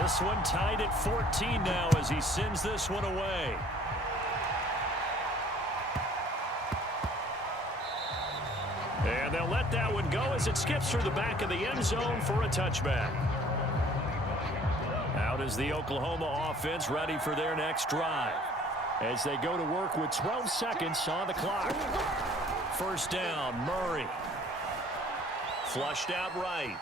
This one tied at 14 now as he sends this one away. And they'll let that one go as it skips through the back of the end zone for a touchback. Out is the Oklahoma offense ready for their next drive as they go to work with 12 seconds on the clock. First down, Murray. Flushed out right.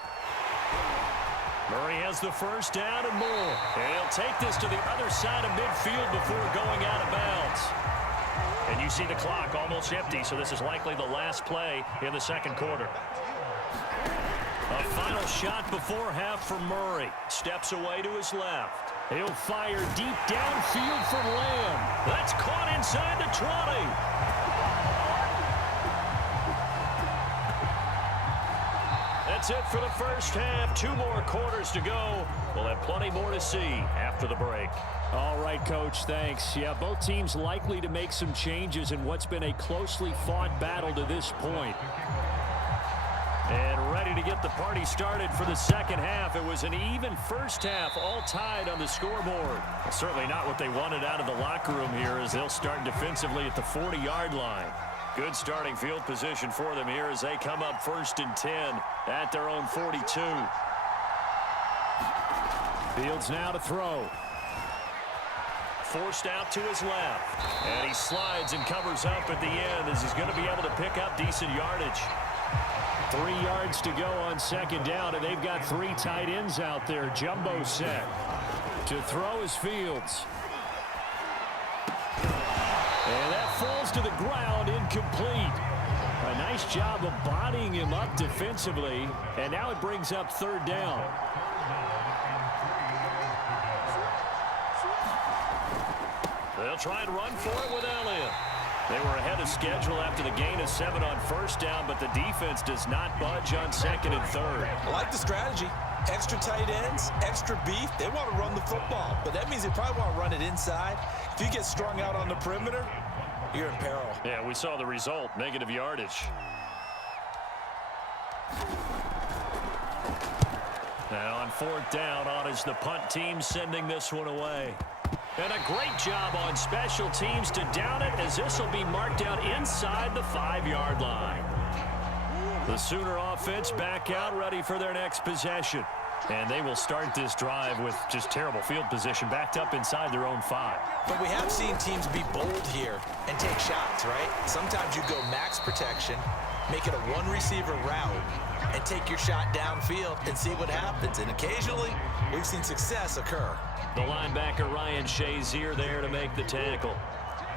Murray has the first down and more. And he'll take this to the other side of midfield before going out of bounds. And you see the clock almost empty, so this is likely the last play in the second quarter. A final shot before half for Murray. Steps away to his left. He'll fire deep downfield for Lamb. That's caught inside the 20. That's it for the first half. 2 more quarters to go. We'll have plenty more to see after the break. All right, Coach, thanks. Yeah, both teams likely to make some changes in what's been a closely fought battle to this point. And ready to get the party started for the second half. It was an even first half, all tied on the scoreboard. Certainly not what they wanted out of the locker room here as they'll start defensively at the 40-yard line. Good starting field position for them here as they come up 1st and 10 at their own 42. Fields now to throw. Forced out to his left. And he slides and covers up at the end as he's going to be able to pick up decent yardage. 3 yards to go on second down, and they've got 3 tight ends out there. Jumbo set. To throw is Fields. And that falls to the ground, incomplete. A nice job of bodying him up defensively, and now it brings up 3rd down. They'll try and run for it with Elliott. They were ahead of schedule after the gain of 7 on first down, but the defense does not budge on 2nd and 3rd. I like the strategy. Extra tight ends, extra beef. They want to run the football, but that means they probably want to run it inside. If you get strung out on the perimeter, you're in peril. Yeah, we saw the result, negative yardage. Now on 4th down, on is the punt team sending this one away. And a great job on special teams to down it as this will be marked out inside the 5-yard line. The Sooner offense back out ready for their next possession. And they will start this drive with just terrible field position backed up inside their own 5. But we have seen teams be bold here and take shots, right? Sometimes you go max protection, make it a 1-receiver route, and take your shot downfield and see what happens. And occasionally, we've seen success occur. The linebacker Ryan Shazier there to make the tackle.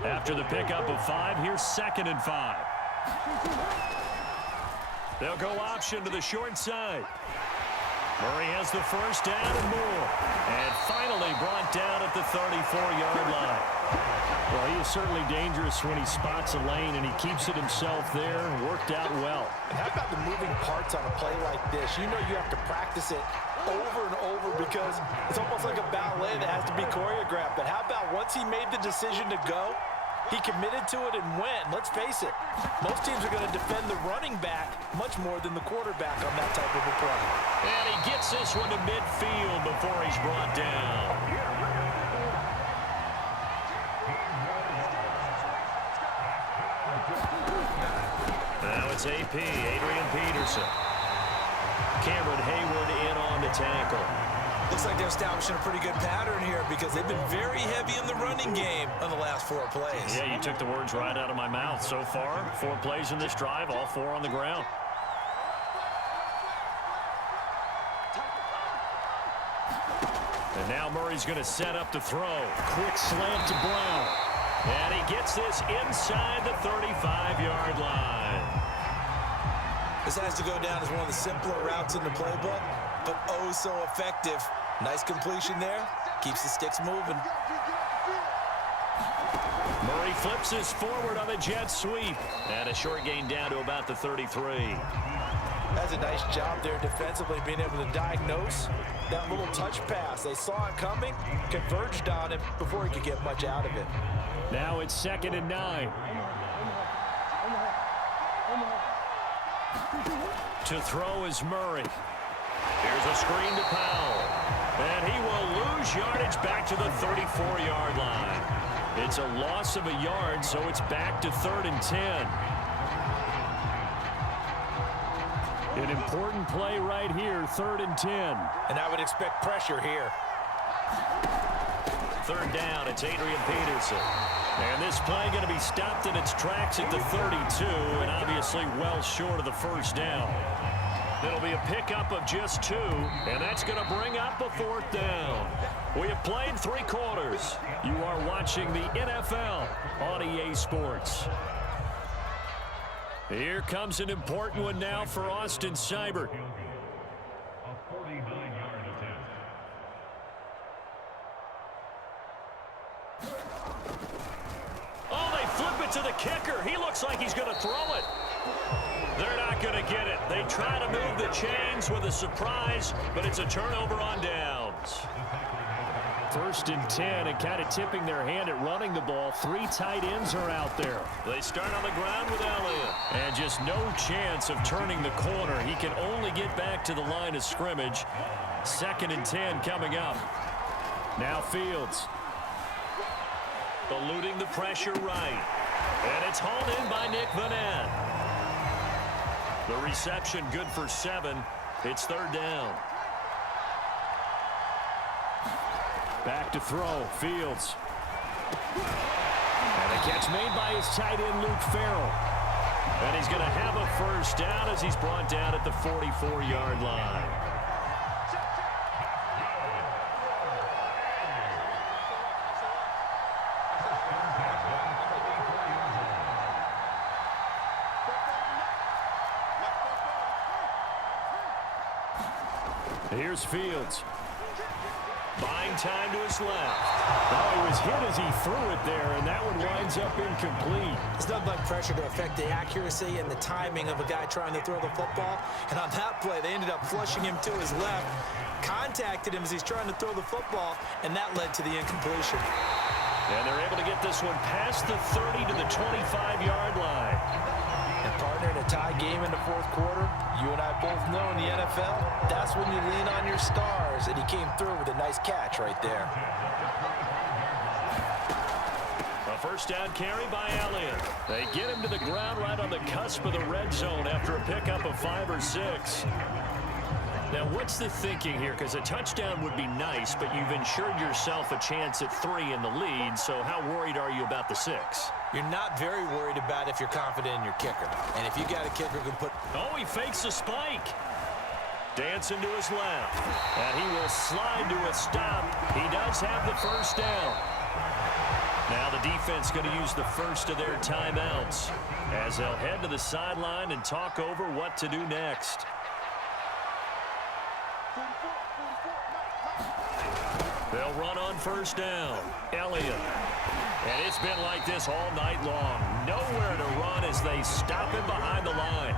After the pickup of 5, here's 2nd and 5. They'll go option to the short side. Murray has the first down and more. And finally brought down at the 34-yard line. Well, he is certainly dangerous when he spots a lane, and he keeps it himself there. Worked out well. And how about the moving parts on a play like this? You know you have to practice it over and over because it's almost like a ballet that has to be choreographed. But how about once he made the decision to go, he committed to it and went. Let's face it, most teams are going to defend the running back much more than the quarterback on that type of a play. And he gets this one to midfield before he's brought down. Now it's AP, Adrian Peterson. Cameron Hayward in on the tackle. Looks like they're establishing a pretty good pattern here because they've been very heavy in the running game on the last 4 plays. Yeah, you took the words right out of my mouth. So far, 4 plays in this drive, all 4 on the ground. And now Murray's going to set up to throw. Quick slant to Brown. And he gets this inside the 35-yard line. This has to go down as one of the simpler routes in the playbook, but oh so effective. Nice completion there. Keeps the sticks moving. Murray flips this forward on a jet sweep. And a short gain down to about the 33. That's a nice job there defensively, being able to diagnose that little touch pass. They saw it coming, converged on him before he could get much out of it. Now it's 2nd and 9. To throw is Murray. Here's a screen to Powell. And he will gains yardage back to the 34-yard line. It's a loss of a yard, so it's back to 3rd and 10. An important play right here, 3rd and 10. And I would expect pressure here. 3rd down, it's Adrian Peterson. And this play going to be stopped in its tracks at the 32, and obviously well short of the 1st down. It'll be a pickup of just 2, and that's going to bring up a 4th down. We have played 3 quarters. You are watching the NFL on EA Sports. Here comes an important one now for Austin Seibert. Oh, they flip it to the kicker. He looks like he's going to throw it. They're not going to get it. They try to move the chains with a surprise, but it's a turnover on downs. 1st and 10, and kind of tipping their hand at running the ball. 3 tight ends are out there. They start on the ground with Elliott. And just no chance of turning the corner. He can only get back to the line of scrimmage. 2nd and 10 coming up. Now Fields. Eluding the pressure right. And it's hauled in by Nick Vanette. The reception good for 7. It's 3rd down. Back to throw, Fields. And a catch made by his tight end, Luke Farrell. And he's going to have a 1st down as he's brought down at the 44-yard line. Here's Fields. Buying time to his left. Oh, he was hit as he threw it there, and that one winds up incomplete. It's nothing like pressure to affect the accuracy and the timing of a guy trying to throw the football. And on that play, they ended up flushing him to his left, contacted him as he's trying to throw the football, and that led to the incompletion. And they're able to get this one past the 30 to the 25-yard line. And partner, in a tie game in the 4th quarter, you and I both know in the NFL, that's when you lean on your stars, and he came through with a nice catch right there. A 1st down carry by Elliott. They get him to the ground right on the cusp of the red zone after a pickup of 5 or 6. Now, what's the thinking here? Because a touchdown would be nice, but you've ensured yourself a chance at 3 in the lead, so how worried are you about the 6? You're not very worried about if you're confident in your kicker. And if you got a kicker who can put... Oh, he fakes a spike. Dancing to his left. And he will slide to a stop. He does have the 1st down. Now the defense going to use the first of their timeouts as they'll head to the sideline and talk over what to do next. They'll run on 1st down. Elliott. And it's been like this all night long. Nowhere to run as they stop him behind the line.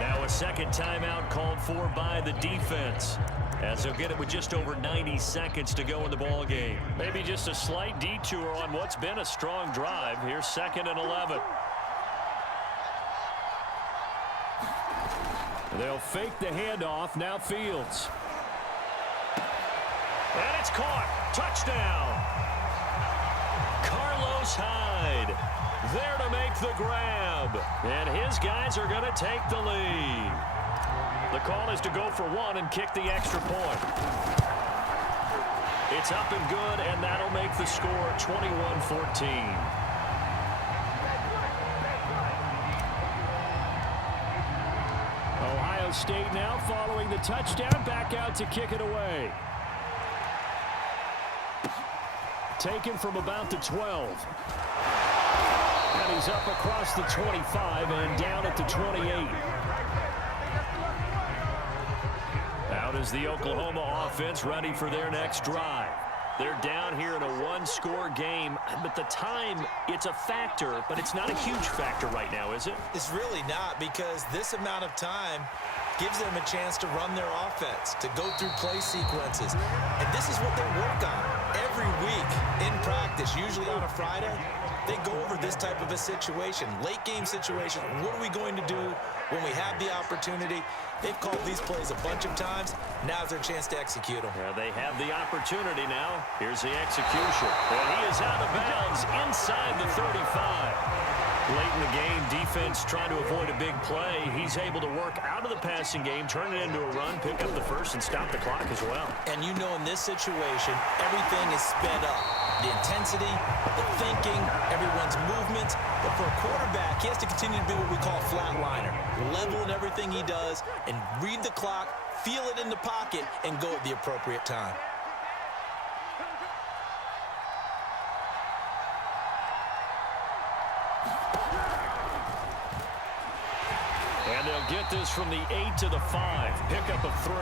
Now a 2nd timeout called for by the defense, as they'll get it with just over 90 seconds to go in the ball game. Maybe just a slight detour on what's been a strong drive. Here's 2nd and 11. They'll fake the handoff. Now Fields. And it's caught. Touchdown. Carlos Hyde there to make the grab. And his guys are going to take the lead. The call is to go for 1 and kick the extra point. It's up and good, and that'll make the score 21-14. Ohio State now following the touchdown, back out to kick it away. Taken from about the 12. And he's up across the 25 and down at the 28. Out is the Oklahoma offense ready for their next drive. They're down here in a 1-score game, but the time, it's a factor, but it's not a huge factor right now, is it? It's really not, because this amount of time, gives them a chance to run their offense, to go through play sequences. And this is what they work on every week in practice, usually on a Friday. They go over this type of a situation, late game situation. What are we going to do when we have the opportunity? They've called these plays a bunch of times. Now's their chance to execute them. Yeah, they have the opportunity now. Here's the execution. And he is out of bounds inside the 35. Late in the game, defense trying to avoid a big play. He's able to work out of the passing game, turn it into a run, pick up the first, and stop the clock as well. And you know in this situation, everything is sped up. The intensity, the thinking, everyone's movements. But for a quarterback, he has to continue to be what we call a flatliner. Level in everything he does and read the clock, feel it in the pocket, and go at the appropriate time. And they'll get this from the 8 to the 5. Pickup of 3.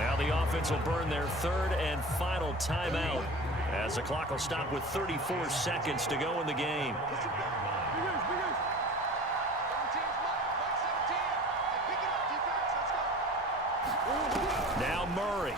Now the offense will burn their third and final timeout as the clock will stop with 34 seconds to go in the game. Now Murray.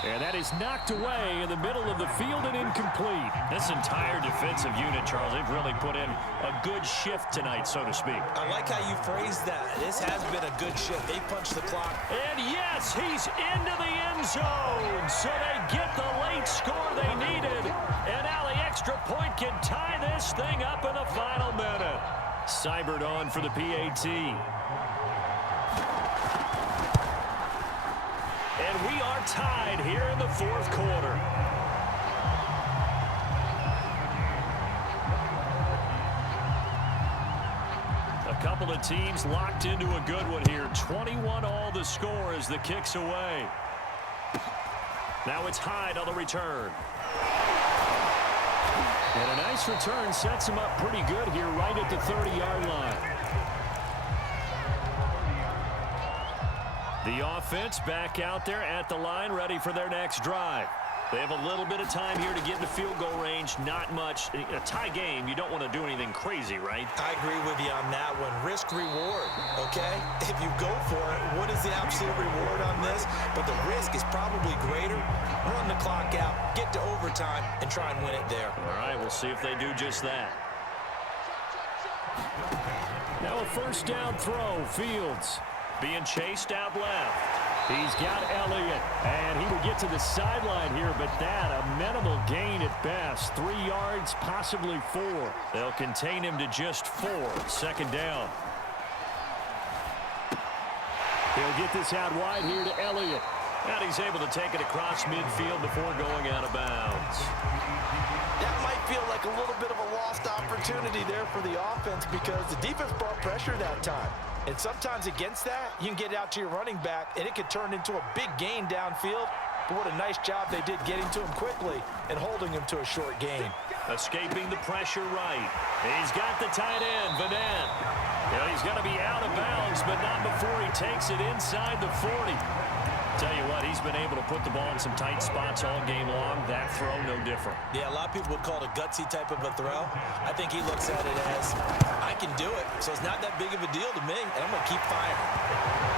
And that is knocked away in the middle of the field and incomplete. This entire defensive unit, Charles, they've really put in a good shift tonight, so to speak. I like how you phrased that. This has been a good shift. They punched the clock. And yes, he's into the end zone. So they get the late score they needed. And now the extra point can tie this thing up in the final minute. Seibert on for the PAT. And we are tied here in the fourth quarter. A couple of teams locked into a good one here. 21 all the score as the kick's away. Now it's Hyde on the return. And a nice return sets him up pretty good here right at the 30-yard line. The offense back out there at the line, ready for their next drive. They have a little bit of time here to get into field goal range. Not much. A tie game, you don't want to do anything crazy, right? I agree with you on that one. Risk-reward, okay? If you go for it, what is the absolute reward on this? But the risk is probably greater. Run the clock out, get to overtime, and try and win it there. All right, we'll see if they do just that. Now a first down throw, Fields. Being chased out left. He's got Elliott, and he would get to the sideline here, but that a minimal gain at best. 3 yards, possibly 4. They'll contain him to just 4. Second down. He'll get this out wide here to Elliott. And he's able to take it across midfield before going out of bounds. That might feel like a little bit of a lost opportunity there for the offense because the defense brought pressure that time. And sometimes against that, you can get out to your running back, and it could turn into a big gain downfield. But what a nice job they did getting to him quickly and holding him to a short gain. Escaping the pressure right. He's got the tight end, Vanette. Yeah, he's going to be out of bounds, but not before he takes it inside the 40. Tell you what, he's been able to put the ball in some tight spots all game long. That throw, no different. Yeah, a lot of people would call it a gutsy type of a throw. I think he looks at it as, I can do it, so it's not that big of a deal to me, and I'm going to keep firing.